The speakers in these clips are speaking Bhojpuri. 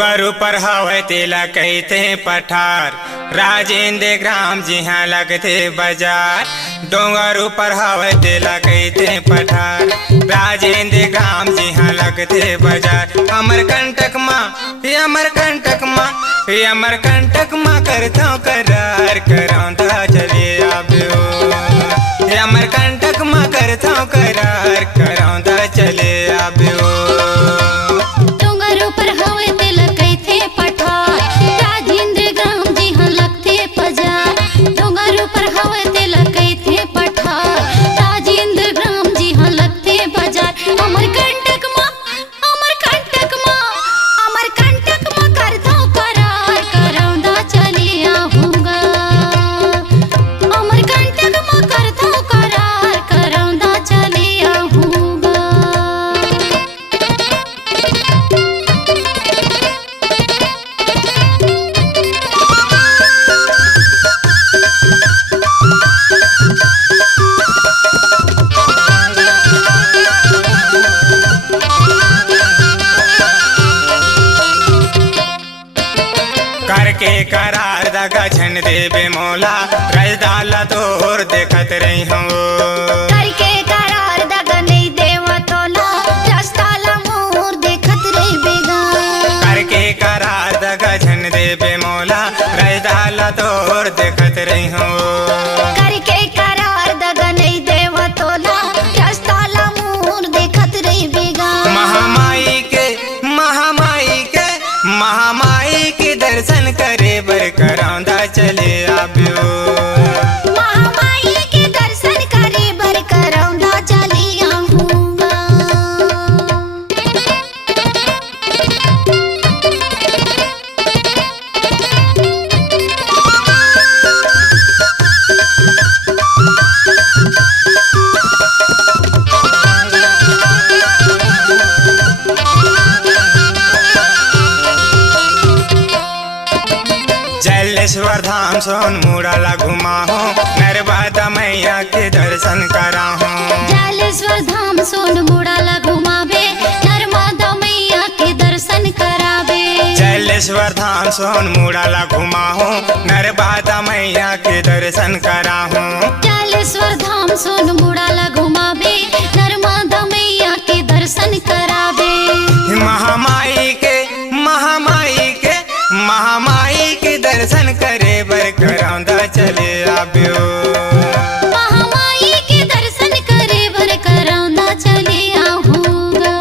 डोंगर ऊपर हवे तेला कहते पठार, राजेंद्र ग्राम जिहाँ लगते बाजार। डोंगर ऊपर हवे तेला कहते पठार, राजेंद्र ग्राम जिहाँ लगते बाजार। अमरकंटक माँ अमरकंटक माँ अमरकंटक माँ करता करार करौंदा चले आब्यो। अमरकंटक माँ करता करार करौंदा चले आब्यो। करके करार दगा छन देवे मोला, रजदाला तोर देखत रही हूँ। करके करार दगा नहीं देवा तोला, रजदाला मोर देखत रही बेगा। करके करार दगा छन देवे मोला, रजदाला तोर देखत रही हूँ। करके करार दगा नहीं देवा तोला, रजदाला मोर देखत रही बेगा। महामाई के महामाई के दर्शन करे बर करौंदा चले आब्यो। महामाई के दर्शन करे बर करौंदा चले आऊंगा। जलेश्वर धाम सोन मुड़ाला घुमा हूँ, नर्मदा मैया के दर्शन करा हूँ। जलेश्वर धाम सोन मुड़ाला घुमावे, नर्मदा मैया के दर्शन करावे। जलेश्वर धाम सोन मुड़ाला घुमा हूँ, नर्मदा मैया के दर्शन करा हूँ। जलेश्वर धाम सोन मुड़ाला घुमावे, नर्मदा मैया के दर्शन करावे। महामाई के दर्शन करे बर करौंदा चले आब्यो। महामाई के दर्शन करे बर करौंदा चले आऊंगा।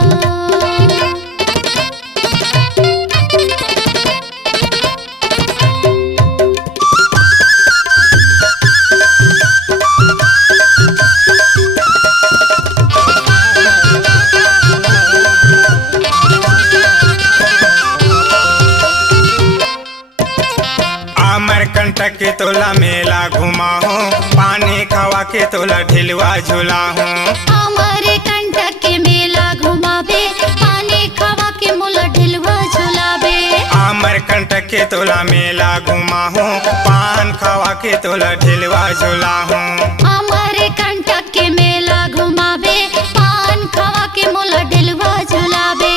अमरकंटक के तोला मेला घुमा हूँ, पानी खवा के तोला ढिलवा झूला हूँ। अमरकंटक के मेला घुमावे, पानी खवा के मोला ढिलवा झुलावे। अमरकंटक के तोला मेला घुमा हूँ, पान खवा के तोला ढिलवा झूला हूँ। अमरकंटक के मेला घुमावे, पान खवा के मोला ढिलवा झुलावे।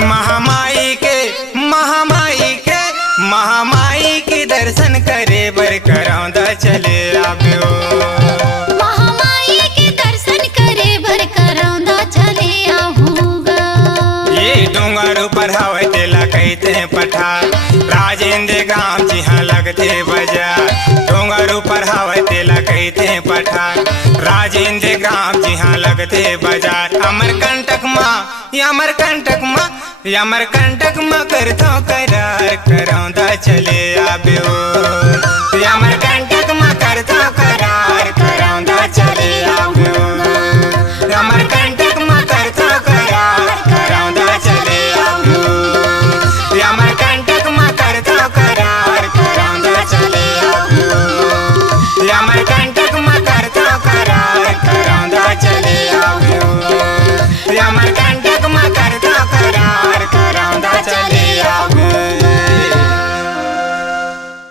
महामाई के दर्शन करे बर करौंदा चले आब्यो। महामाई के दर्शन करे बर करौंदा चले आऊंगा। ये डोंगर ऊपर हवे तेला कहते हैं पठार, राजेंद्र ग्राम जिहाँ लगते बाजार। डोंगर ऊपर हवे तेला कहते हैं पठार, राजेंद्र ग्राम जिहाँ लगते बाजार। अमरकंटक माँ करता करार करौंदा चले आब्यो।